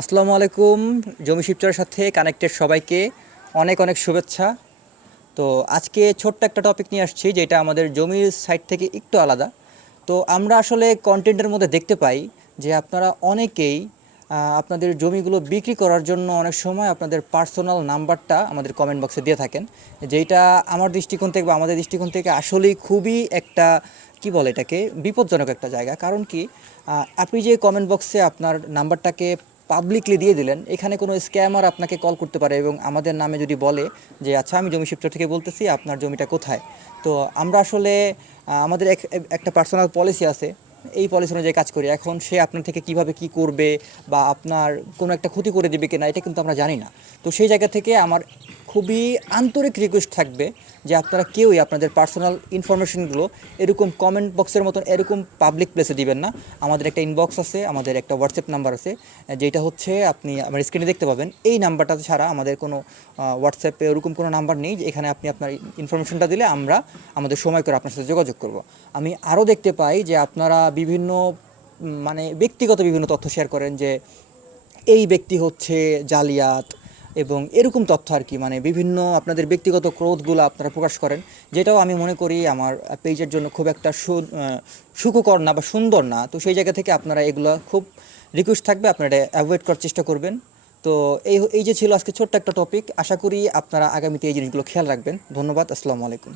আসসালামু আলাইকুম। জমি শিবচরের সাথে কানেক্টেড সবাইকে অনেক অনেক শুভেচ্ছা। তো আজকে ছোট্ট একটা টপিক নিয়ে আসছি যেটা আমাদের জমির সাইড থেকে একটু আলাদা। তো আমরা আসলে কন্টেন্টের মধ্যে দেখতে পাই যে আপনারা অনেকেই আপনাদের জমিগুলো বিক্রি করার জন্য অনেক সময় আপনাদের পার্সোনাল নাম্বারটা আমাদের কমেন্ট বক্সে দিয়ে থাকেন, যেইটা আমার দৃষ্টিকোণ থেকে বা আমাদের দৃষ্টিকোণ থেকে আসলেই খুবই একটা কি বলে এটাকে বিপজ্জনক একটা জায়গা। কারণ কি, আপনি যে কমেন্ট বক্সে আপনার নাম্বারটাকে পাবলিকলি দিয়ে দিলেন, এখানে কোনো স্ক্যামার আপনাকে কল করতে পারে এবং আমাদের নামে যদি বলে যে আচ্ছা আমি জমি শিবচর থেকে বলতেছি, আপনার জমিটা কোথায়। তো আমরা আসলে আমাদের একটা পার্সোনাল পলিসি আছে, এই পলিসি অনুযায়ী কাজ করি। এখন সে আপনার থেকে কিভাবে কি করবে বা আপনার কোনো একটা ক্ষতি করে দেবে কিনা এটা কিন্তু আমরা জানি না। তো সেই জায়গা থেকে আমার খুবই আন্তরিক রিকোয়েস্ট থাকবে যে আপনারা কেউই আপনাদের পার্সোনাল ইনফরমেশনগুলো এরকম কমেন্ট বক্সের মতন এরকম পাবলিক প্লেসে দিবেন না। আমাদের একটা ইনবক্স আছে, আমাদের একটা হোয়াটসঅ্যাপ নাম্বার আছে, যেটা হচ্ছে আপনি আমার স্ক্রিনে দেখতে পাবেন। এই নাম্বারটা ছাড়া আমাদের কোনো হোয়াটসঅ্যাপে ওরকম কোনো নাম্বার নেই যে এখানে আপনি আপনার ইনফরমেশনটা দিলে আমরা আমাদের সময় করে আপনার সাথে যোগাযোগ করব। আমি আরও দেখতে পাই যে আপনারা বিভিন্ন মানে ব্যক্তিগত বিভিন্ন তথ্য শেয়ার করেন যে এই ব্যক্তি হচ্ছে জালিয়াত এবং এরকম তথ্য আর কি, মানে বিভিন্ন আপনাদের ব্যক্তিগত ক্রোধগুলো আপনারা প্রকাশ করেন, যেটাও আমি মনে করি আমার পেজের জন্য খুব একটা সুখকর না বা সুন্দর না। তো সেই জায়গা থেকে আপনারা এগুলো খুব রিকোয়েস্ট থাকবে আপনারা এটা অ্যাভয়েড করার চেষ্টা করবেন। তো এই এই যে ছিল আজকে ছোট্ট একটা টপিক, আশা করি আপনারা আগামীতে এই জিনিসগুলো খেয়াল রাখবেন। ধন্যবাদ, আসসালামু আলাইকুম।